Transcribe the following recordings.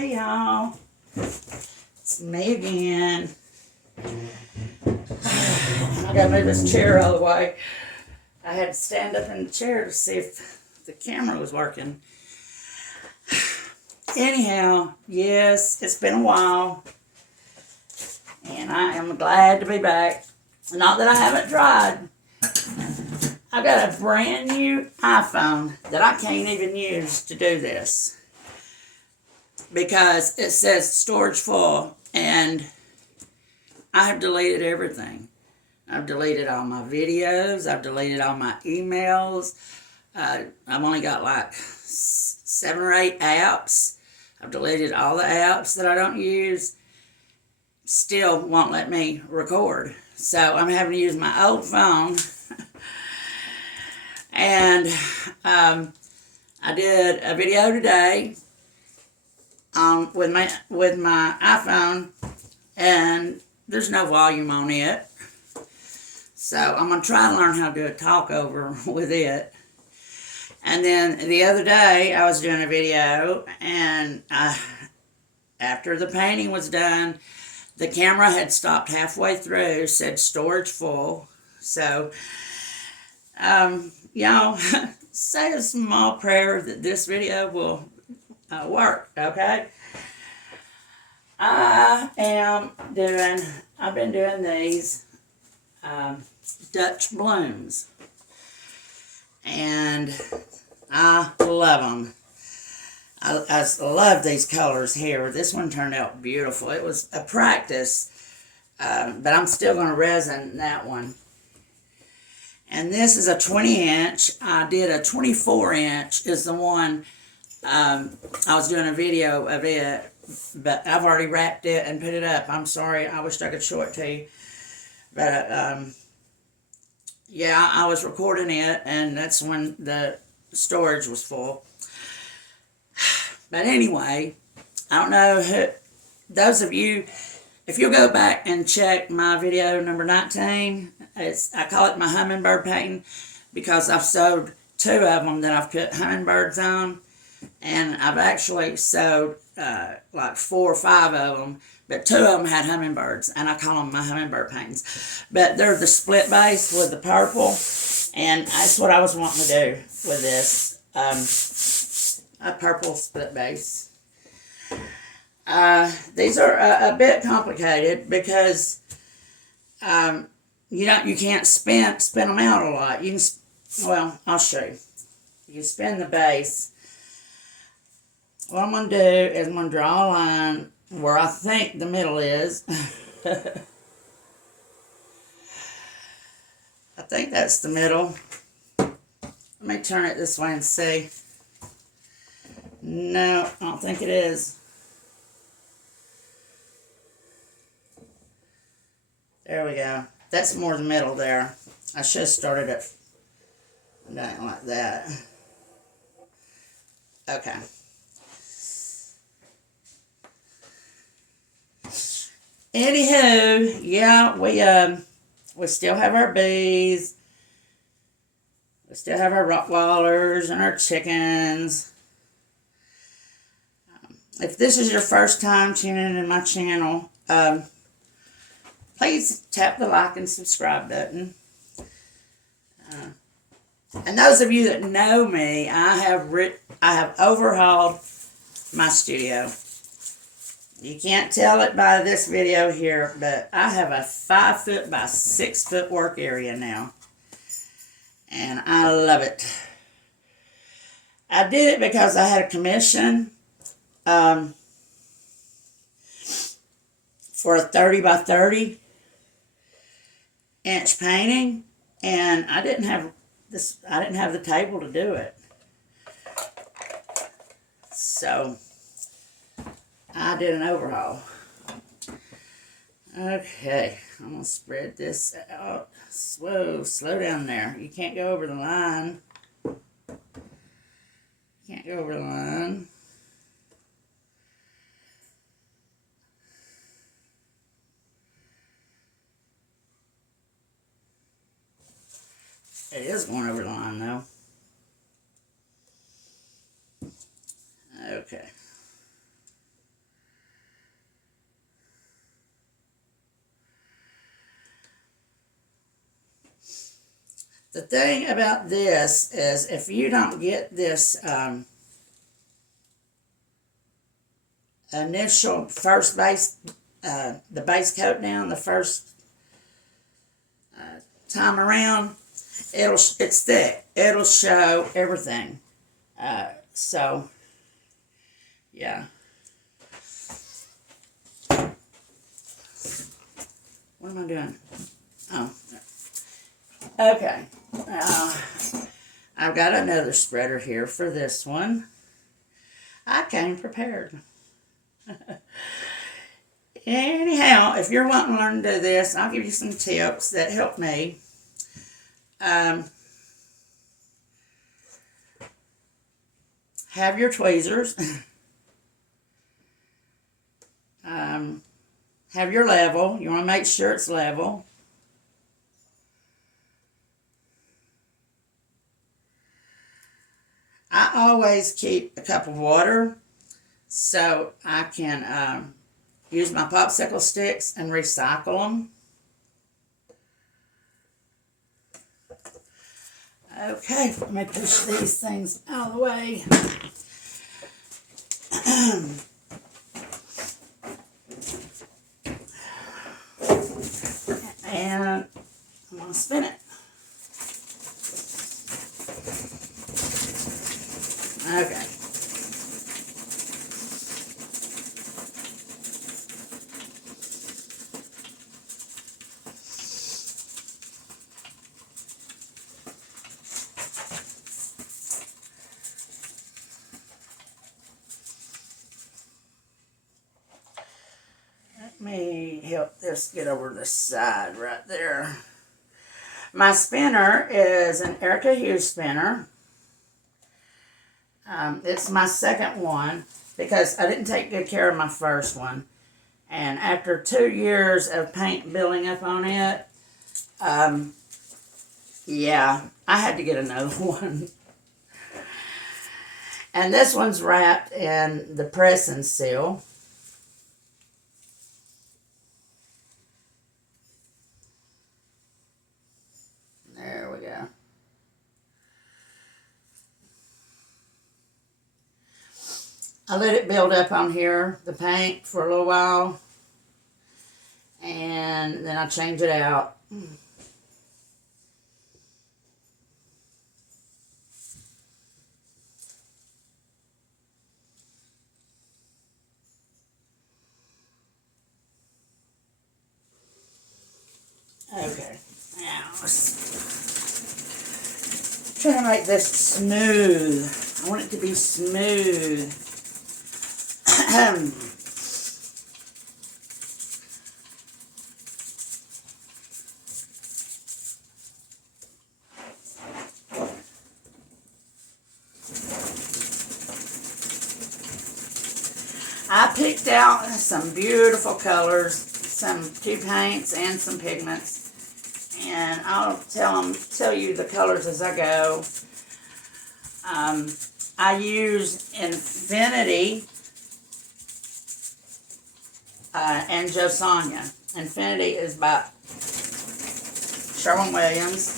Hey y'all, it's me again. I gotta move this chair out of the way. I had to stand up in the chair to see if the camera was working. Anyhow, yes, it's been a while, and I am glad to be back. Not that I haven't tried. I got a brand new iPhone that I can't even use to do this because it says storage full, and I have deleted everything. I've deleted all my videos. I've deleted all my emails. I've only got like 7 or 8 apps. I've deleted all the apps that I don't use. Still won't let me record. So I'm having to use my old phone. And I did a video today with my iPhone, and there's no volume on it. So I'm going to try and learn how to do a talkover with it. And then the other day I was doing a video, and after the painting was done, the camera had stopped halfway through, said storage full. So, y'all, say a small prayer that this video will work, okay? I've been doing these Dutch blooms, and I love them. I love these colors here. This one turned out beautiful. It was a practice, but I'm still going to resin that one. And this is a 20-inch. I did a 24-inch is the one. I was doing a video of it, but I've already wrapped it and put it up. I'm sorry. I wish I could show it to you. But, yeah, I was recording it, and that's when the storage was full. But anyway, I don't know who, those of you, if you'll go back and check my video number 19, I call it my hummingbird painting because I've sewed 2 of them that I've put hummingbirds on, and I've actually sewed like 4 or 5 of them, but 2 of them had hummingbirds, and I call them my hummingbird paintings. But they're the split base with the purple, and that's what I was wanting to do with this, a purple split base. These are a bit complicated because you can't spin them out a lot. You can, well, I'll show you. You spin the base. What I'm going to do is I'm going to draw a line where I think the middle is. I think that's the middle. Let me turn it this way and see. No, I don't think it is. There we go. That's more the middle there. I should have started it down like that. Okay. Anywho, yeah, we still have our bees. We still have our Rottweilers and our chickens. If this is your first time tuning into my channel, please tap the like and subscribe button. And those of you that know me, I have overhauled my studio. You can't tell it by this video here, but I have a 5 foot by 6 foot work area now. And I love it. I did it because I had a commission for a 30 by 30 inch painting, and I didn't have the table to do it. So I did an overhaul. Okay, I'm going to spread this out. Whoa, slow down there. You can't go over the line. Can't go over the line. It is going over the line, though. Okay. The thing about this is if you don't get this initial first base, the base coat down the first time around, it's thick. It'll show everything. So, yeah. What am I doing? Oh, okay. I've got another spreader here for this one. I came prepared. Anyhow, if you're wanting to learn to do this, I'll give you some tips that help me. Have your tweezers. Have your level. You want to make sure it's level. I always keep a cup of water so I can use my popsicle sticks and recycle them. Okay, let me push these things out of the way. And I'm going to spin it. Okay. Let me help this get over the side right there. My spinner is an Erica Hughes spinner. It's my second one because I didn't take good care of my first one. And after 2 years of paint building up on it, yeah, I had to get another one. And this one's wrapped in the press and seal. There we go. I let it build up on here, the paint, for a little while. And then I change it out. Okay, now let's try to make this smooth. I want it to be smooth. I picked out some beautiful colors, two paints and some pigments, and I'll tell you the colors as I go. I use Infinity and Josanya. Infinity is by Sherwin Williams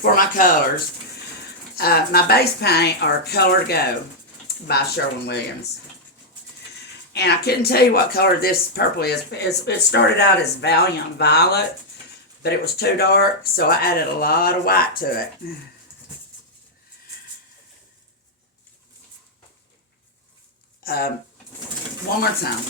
for my colors. My base paint are Color Go by Sherwin Williams. And I couldn't tell you what color this purple is. It started out as Valiant Violet, but it was too dark, so I added a lot of white to it. One more time.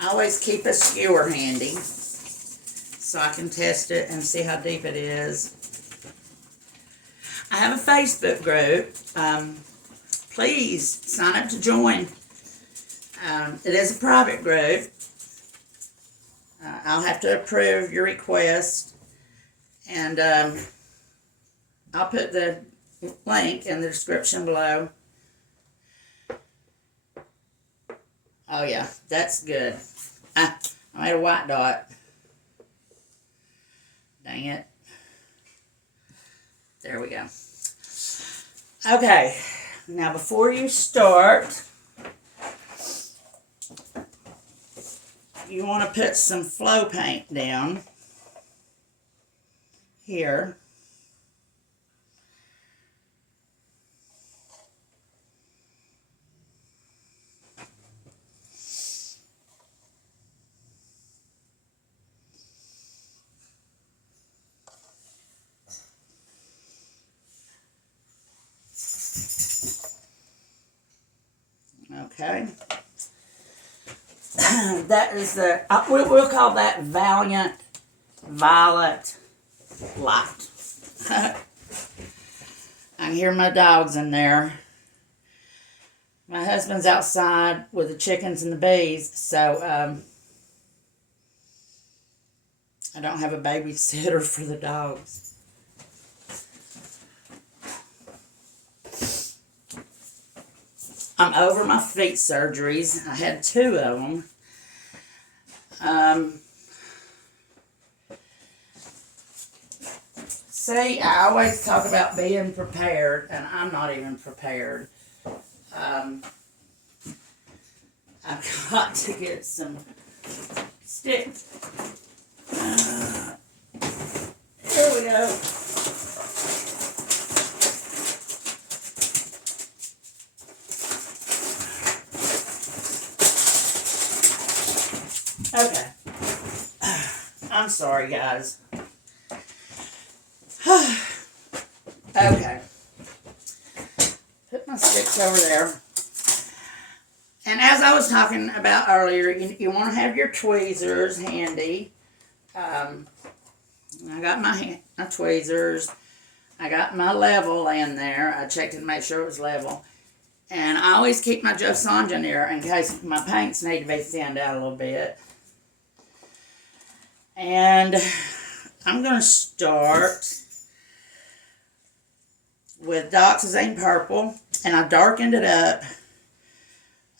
I always keep a skewer handy so I can test it and see how deep it is. I have a Facebook group. Please sign up to join. It is a private group. I'll have to approve your request, and I'll put the link in the description below. Oh yeah, that's good. I made a white dot. Dang it. There we go. Okay, Now before you start, you want to put some flow paint down here. Okay. That is the, we'll call that Valiant Violet Light. I can hear my dogs in there. My husband's outside with the chickens and the bees, so I don't have a babysitter for the dogs. I'm over my feet surgeries. I had 2 of them. See, I always talk about being prepared, and I'm not even prepared. I've got to get some sticks. Here we go. Okay. I'm sorry, guys. Okay. Put my sticks over there. And as I was talking about earlier, you want to have your tweezers handy. I got my tweezers. I got my level in there. I checked it to make sure it was level. And I always keep my Joe Sonja near in case my paints need to be thinned out a little bit. And I'm going to start with Doxazine Purple. And I darkened it up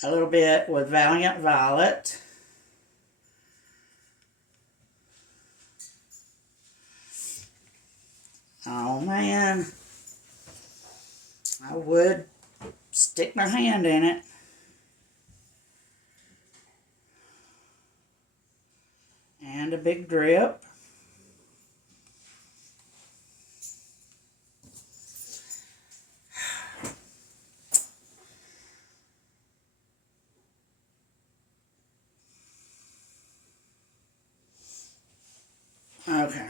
a little bit with Valiant Violet. Oh man, I would stick my hand in it. And a big drip. Okay.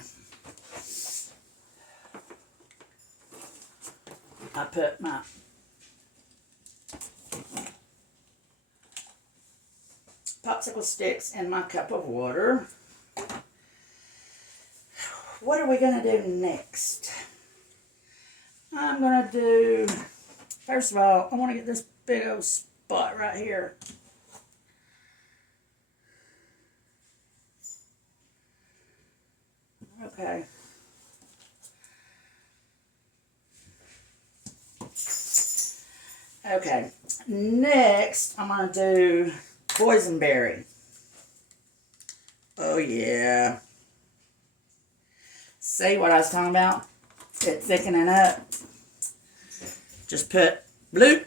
I put my popsicle sticks in my cup of water. What are we going to do next? I'm going to do, first of all, I want to get this big old spot right here. Okay. Okay. Next, I'm going to do boysenberry. Oh, yeah. See what I was talking about? It thickening up. Just put bloop.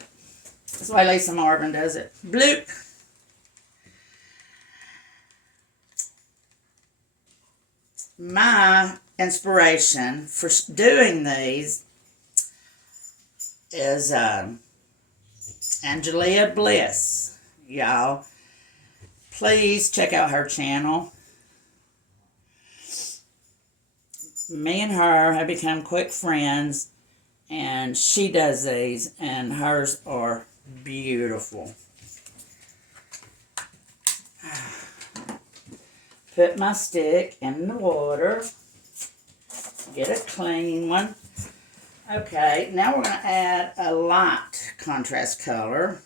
That's the way Lisa Marvin does it. Bloop. My inspiration for doing these is Angelia Bliss. Y'all, please check out her channel. Me and her have become quick friends, and she does these, and hers are beautiful. Put my stick in the water. Get a clean one. Okay, now we're going to add a light contrast color.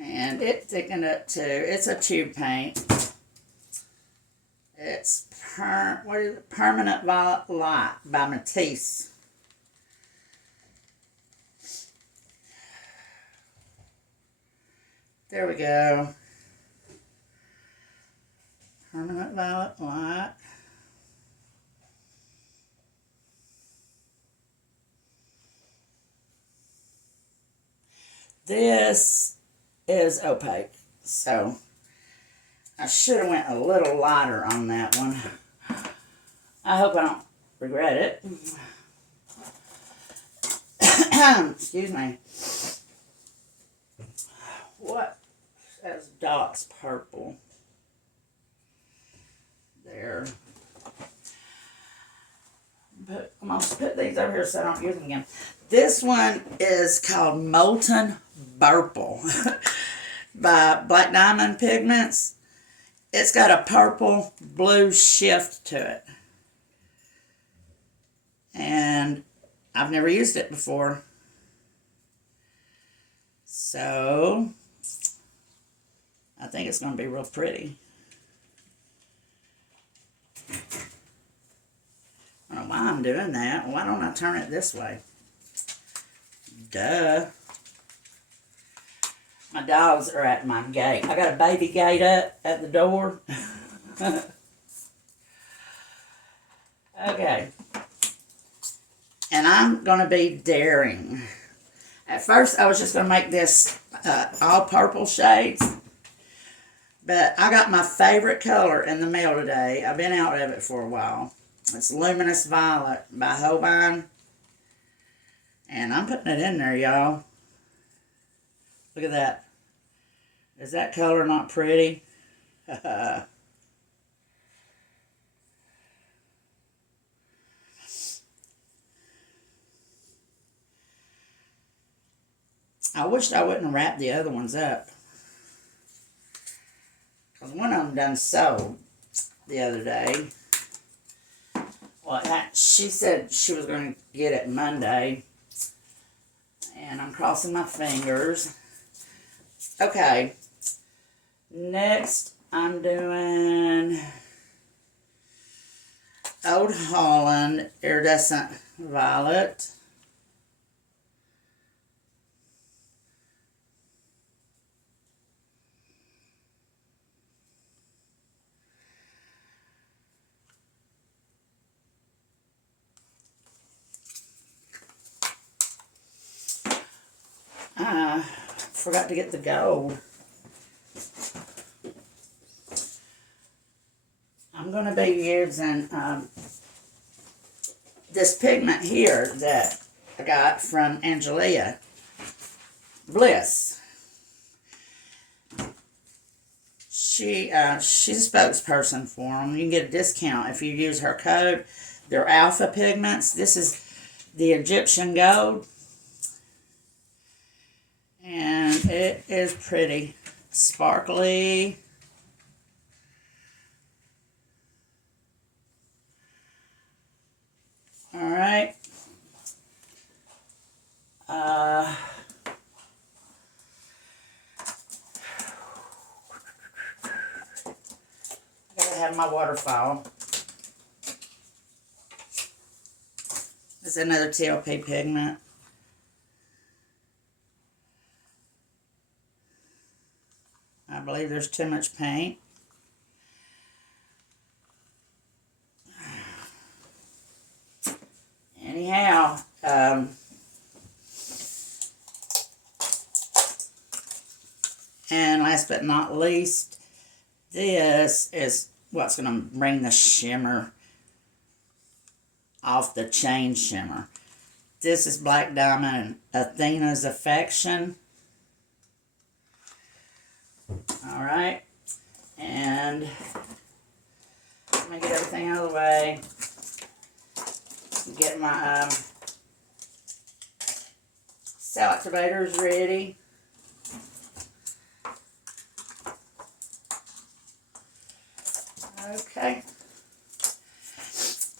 And it thickened up too. It's a tube paint. It's Permanent Violet Light by Matisse. There we go. Permanent Violet Light. This is opaque, so I should have went a little lighter on that one. I hope I don't regret it. Excuse me. What says dots purple? There. But I'm going to put these over here so I don't use them again. This one is called Molten Purple by Black Diamond Pigments. It's got a purple blue shift to it. And I've never used it before. So I think it's going to be real pretty. I don't know why I'm doing that. Why don't I turn it this way? Duh. My dogs are at my gate. I got a baby gate up at the door. Okay. And I'm going to be daring. At first, I was just going to make this all purple shades. But I got my favorite color in the mail today. I've been out of it for a while. It's Luminous Violet by Housepaint. And I'm putting it in there, y'all. Look at that. Is that color not pretty? I wished I wouldn't wrap the other ones up. Because one of them done sold the other day. Well, she said she was going to get it Monday. And I'm crossing my fingers. Okay. Next, I'm doing Old Holland Iridescent Violet. I forgot to get the gold. I'm going to be using this pigment here that I got from Angelia Bliss. She's a spokesperson for them. You can get a discount if you use her code. They're Alpha Pigments. This is the Egyptian Gold. And it is pretty sparkly. All right. I gotta have my waterfall. This is another TLP pigment. I believe there's too much paint. Anyhow, and last but not least, this is what's going to bring the shimmer off the chain shimmer. This is Black Diamond and Athena's Affection. Alright, and let me get everything out of the way. Get my cell activators ready. Okay.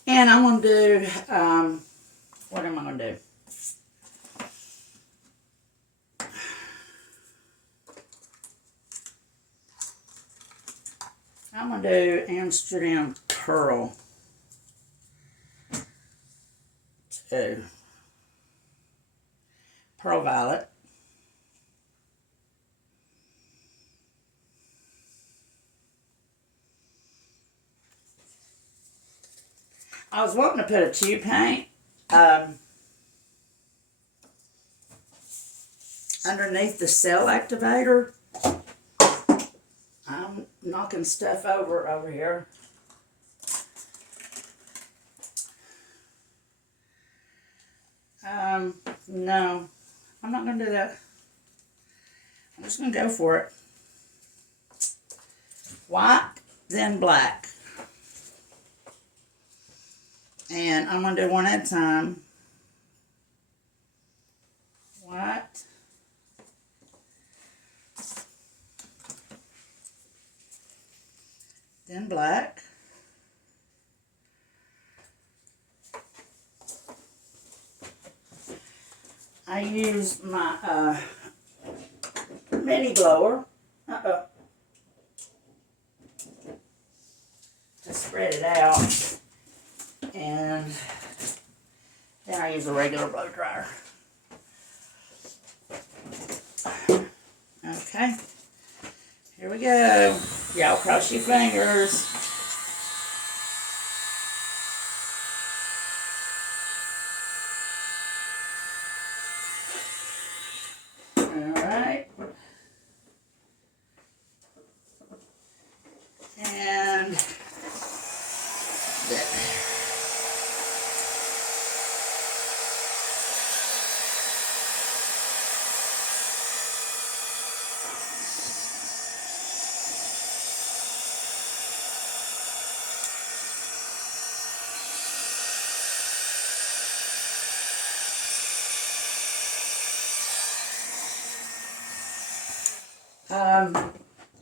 And I'm going to do, what am I going to do? I'm going to do Amsterdam Pearl 2. Pearl Violet. I was wanting to put a tube paint. underneath the cell activator. I'm knocking stuff over here. No, I'm not going to do that. I'm just going to go for it. White, then black. And I'm going to do one at a time. White. Then black. I use my mini blower to spread it out, and then I use a regular blow dryer. Okay, here we go. Y'all cross your fingers. Alright. And there.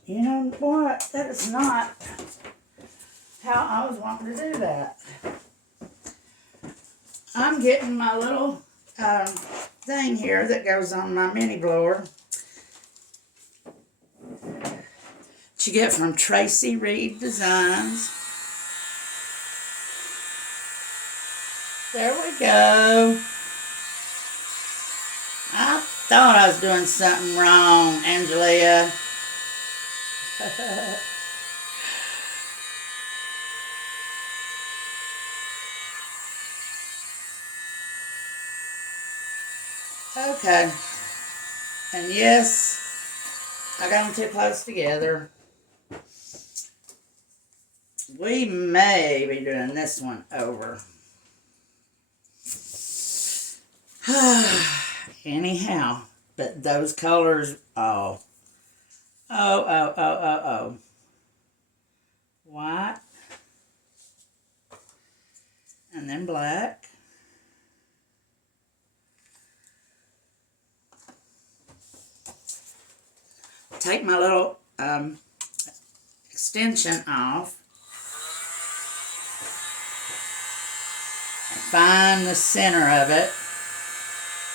You know what? That is not how I was wanting to do that. I'm getting my little thing here that goes on my mini blower. That you get from Tracy Reed Designs. There we go. I thought I was doing something wrong, Angelia. Okay. And yes, I got them too close together. We may be doing this one over. Anyhow, but those colors, oh. White. And then black. Take my little extension off. Find the center of it.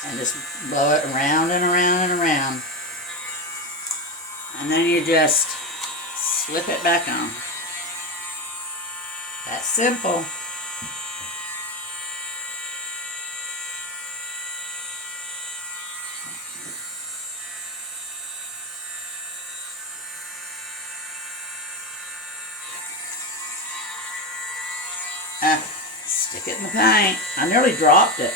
And just blow it around and around and around. And then you just slip it back on. That's simple. Stick it in the paint. I nearly dropped it.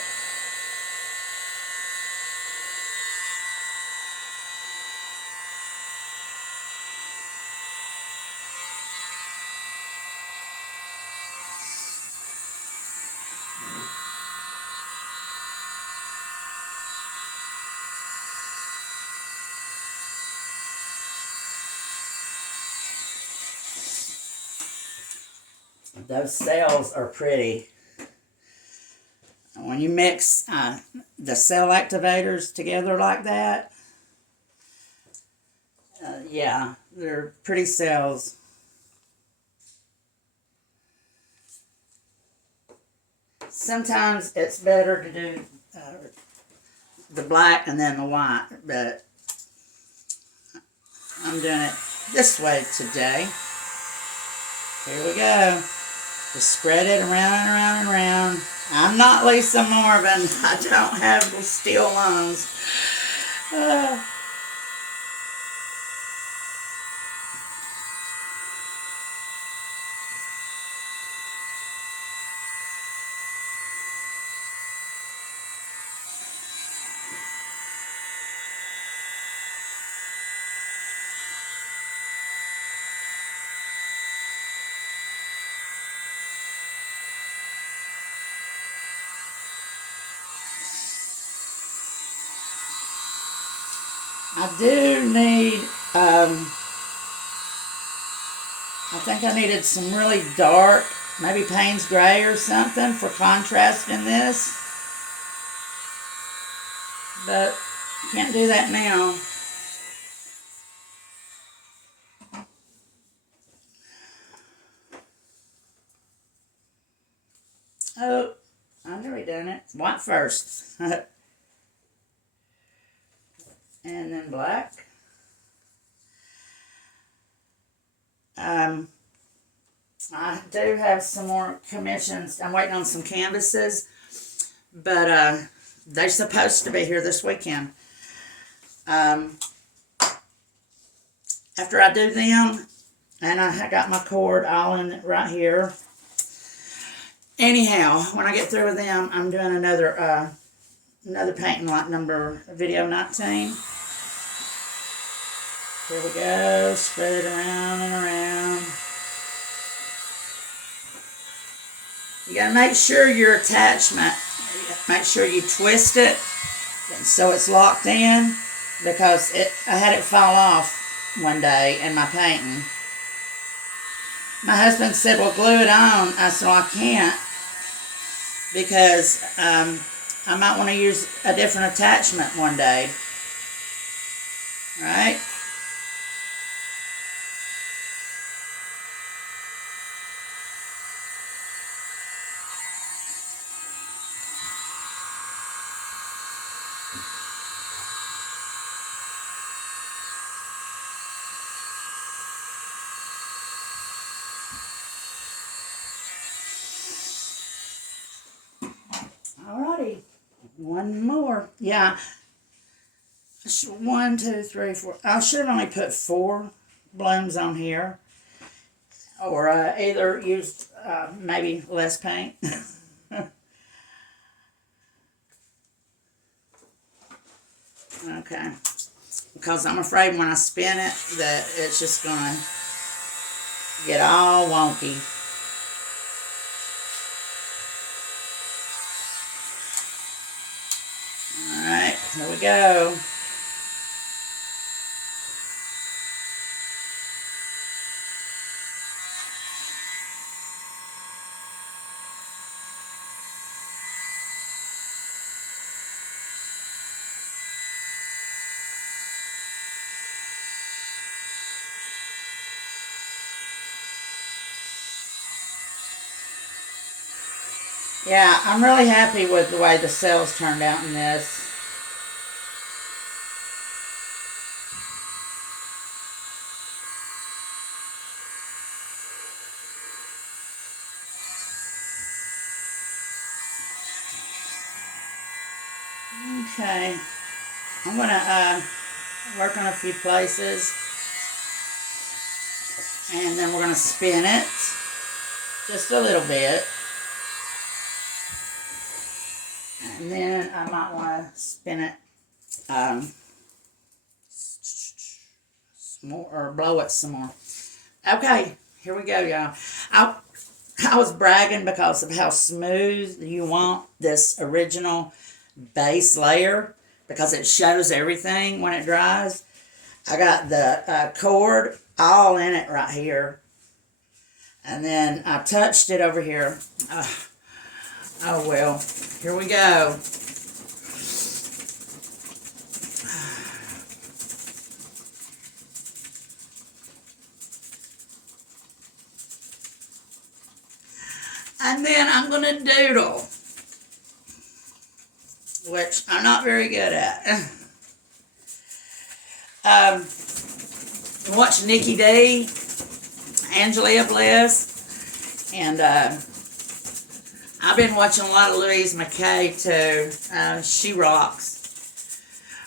Those cells are pretty. When you mix the cell activators together like that, yeah, they're pretty cells. Sometimes it's better to do the black and then the white, but I'm doing it this way today. Here we go. Just spread it around and around and around. I'm not Lisa Marvin. I don't have the steel lungs. I do need, I think I needed some really dark, maybe Payne's Gray or something for contrast in this. But can't do that now. Oh, I've already done it. White first. And then black. I do have some more commissions. I'm waiting on some canvases, but they're supposed to be here this weekend. After I do them, and I got my cord all in right here. Anyhow, when I get through with them, I'm doing another painting like video 19. Here we go, spread it around and around. You gotta make sure your attachment, make sure you twist it so it's locked in, because I had it fall off one day in my painting. My husband said, well, glue it on. I said, well, I can't, because I might want to use a different attachment one day. Right? Alrighty, one more. Yeah, 1, 2, 3, 4. I should have only put 4 blooms on here, or either used maybe less paint. Okay, because I'm afraid when I spin it that it's just gonna get all wonky. Alright, here we go. Yeah, I'm really happy with the way the cells turned out in this. Okay, I'm gonna work on a few places, and then we're gonna spin it just a little bit, and then I might want to spin it some more, or blow it some more. Okay, here we go, y'all. I was bragging because of how smooth you want this original base layer, because it shows everything when it dries. I got the cord all in it right here, and then I touched it over here. Oh well, here we go. And then I'm going to doodle, which I'm not very good at. Watch Nikki D, Angelia Bliss, and I've been watching a lot of Louise McKay too. She rocks.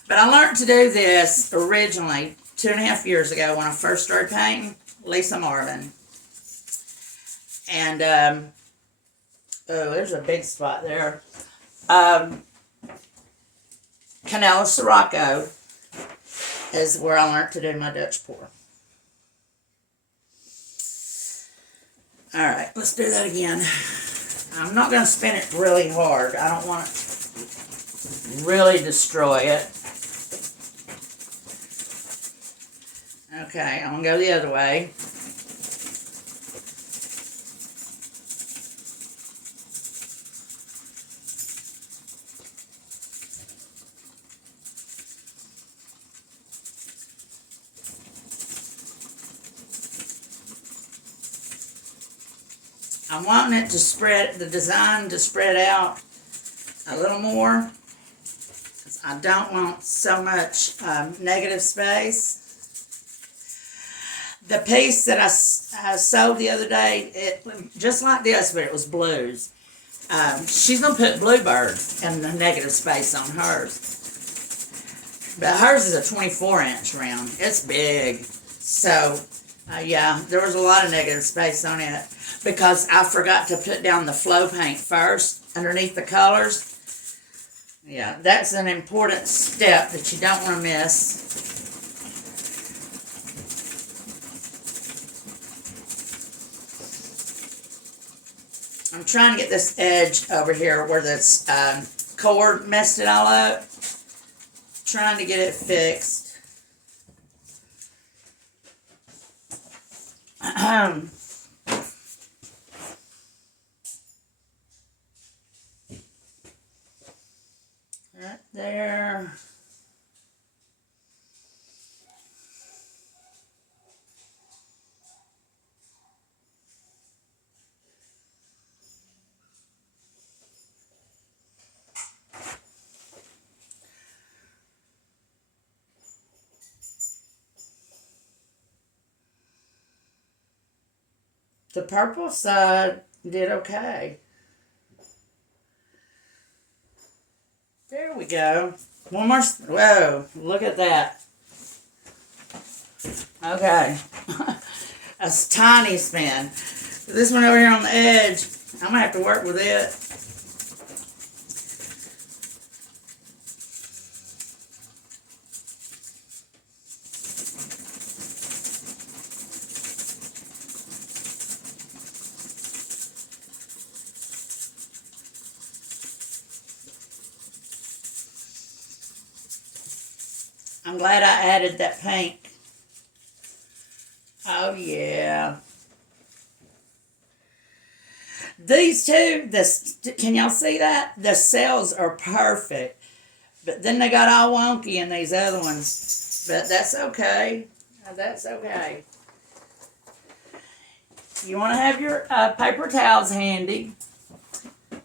But I learned to do this originally 2.5 years ago when I first started painting Lisa Marvin. And oh, there's a big spot there. Canela Sirocco is where I learned to do my Dutch pour. Alright, let's do that again. I'm not going to spin it really hard. I don't want to really destroy it. Okay, I'm gonna go the other way. I'm wanting it to spread, the design to spread out a little more. I don't want so much negative space. The piece that I sewed the other day, it just like this, but it was blues. She's going to put bluebird in the negative space on hers. But hers is a 24-inch round. It's big. So, yeah, there was a lot of negative space on it because I forgot to put down the Flopaint first underneath the colors. Yeah, that's an important step that you don't want to miss. I'm trying to get this edge over here where this cord messed it all up. Trying to get it fixed. Right there. The purple side did okay. There we go. One more. Whoa, look at that. Okay. A tiny spin. This one over here on the edge, I'm going to have to work with it. I'm glad I added that paint. Oh, yeah. These two, can y'all see that? The cells are perfect. But then they got all wonky in these other ones. But that's okay. That's okay. You want to have your paper towels handy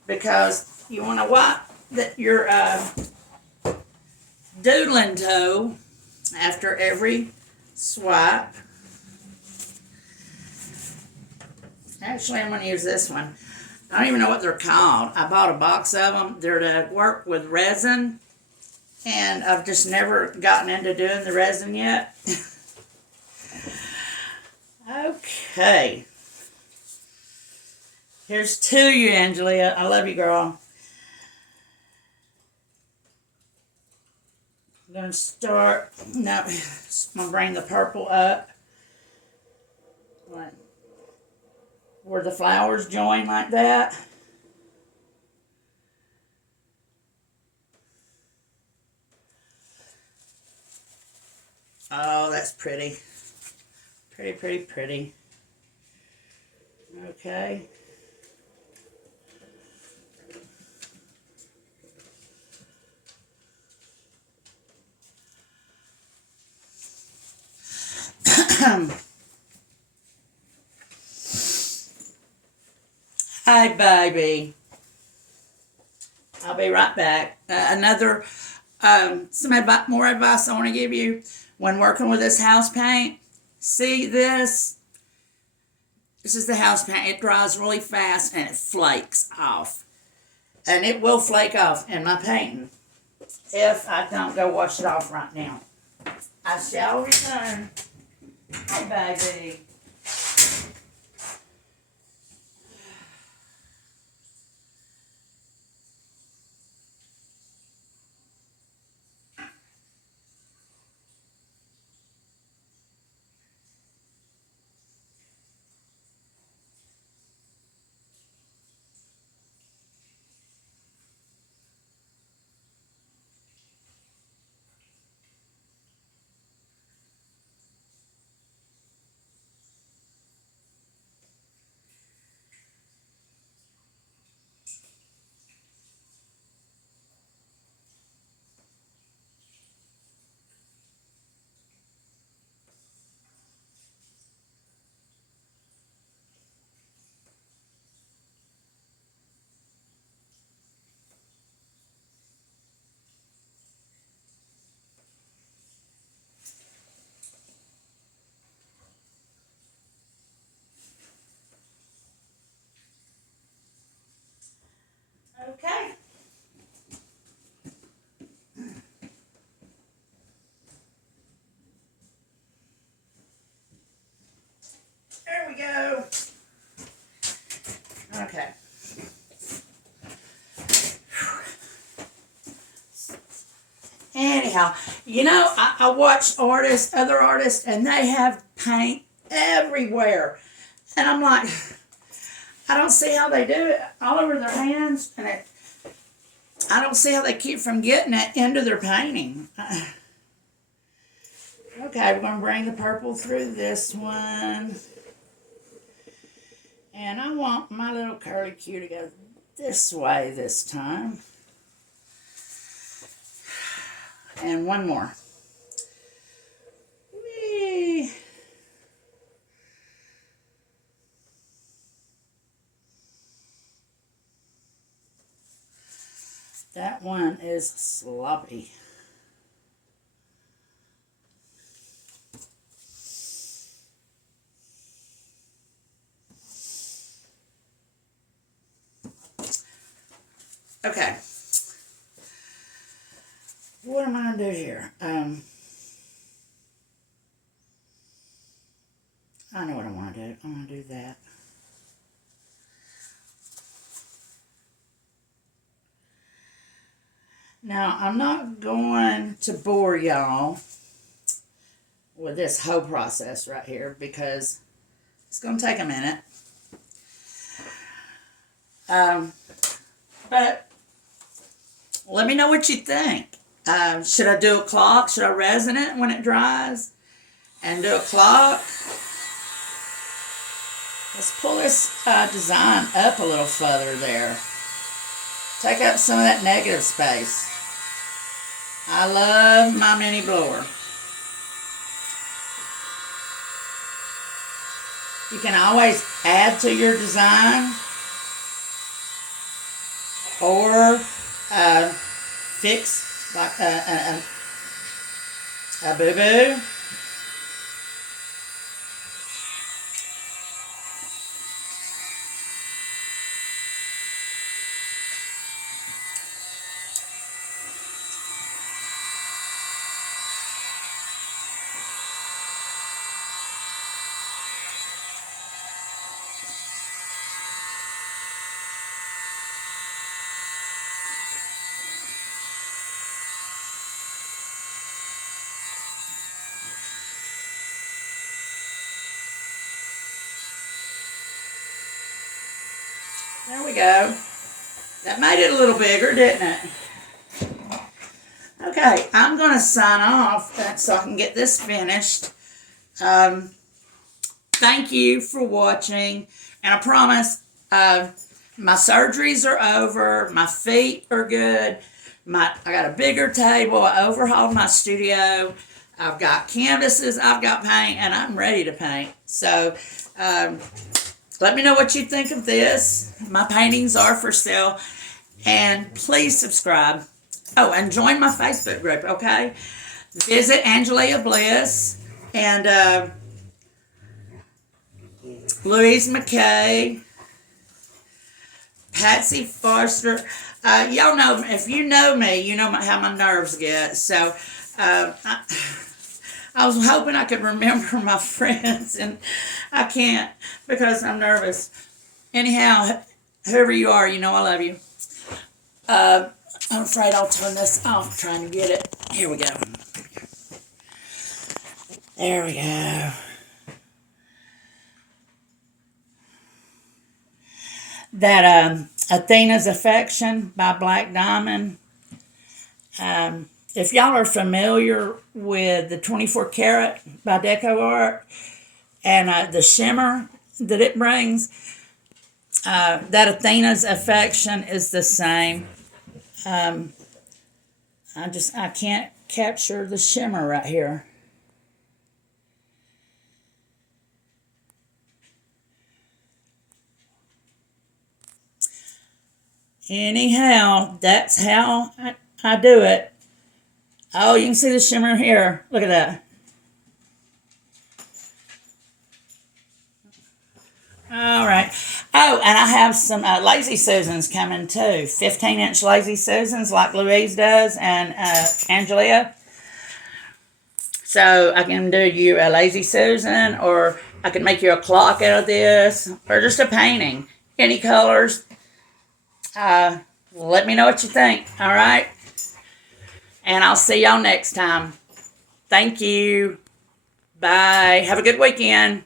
because you want to wipe your doodling toe after every swipe. Actually, I'm going to use this one. I don't even know what they're called. I bought a box of them. They're to work with resin, and I've just never gotten into doing the resin yet. Okay. Here's to you, Angelia. I love you, girl. I'm going to start, no, I'm going to bring the purple up. Like, where the flowers join like that. Oh, that's pretty. Pretty, pretty, pretty. Okay. Hi, baby. I'll be right back. Another, some more advice I want to give you when working with this house paint. See this? This is the house paint. It dries really fast and it flakes off. And it will flake off in my painting if I don't go wash it off right now. I shall return. Hey, baby. go. Okay. Anyhow, you know, I watch other artists, and they have paint everywhere. And I'm like, I don't see how they do it all over their hands. And I don't see how they keep from getting it into their painting. Okay, we're going to bring the purple through this one. And I want my little curly Q to go this way this time. And one more. Whee! That one is sloppy. Okay. What am I going to do here? I know what I want to do. I'm going to do that. Now, I'm not going to bore y'all with this whole process right here because it's going to take a minute. But let me know what you think. Should I do a clock? Should I resin it when it dries and do a clock? Let's pull this design up a little further there. Take up some of that negative space. I love my mini blower. You can always add to your design or fix like a boo-boo. There we go. That made it a little bigger, didn't it? Okay, I'm going to sign off so I can get this finished. Thank you for watching. And I promise, my surgeries are over. My feet are good. I got a bigger table. I overhauled my studio. I've got canvases. I've got paint. And I'm ready to paint. So, let me know what you think of this. My paintings are for sale. And please subscribe. Oh, and join my Facebook group, okay? Visit Angelia Bliss and Louise McKay, Patsy Foster. Y'all know, if you know me, you know how my nerves get. So I was hoping I could remember my friends, and I can't because I'm nervous. Anyhow, whoever you are, you know I love you. I'm afraid I'll turn this off trying to get it. Here we go. There we go. That Athena's Affection by Black Diamond. If y'all are familiar with the 24 Karat by Deco Art and the shimmer that it brings, that Athena's Affection is the same. I can't capture the shimmer right here. Anyhow, that's how I do it. Oh, you can see the shimmer here. Look at that. All right. Oh, and I have some Lazy Susans coming too. 15-inch Lazy Susans like Louise does and Angelia. So I can do you a Lazy Susan or I could make you a clock out of this, or just a painting. Any colors. Let me know what you think, all right? And I'll see y'all next time. Thank you. Bye. Have a good weekend.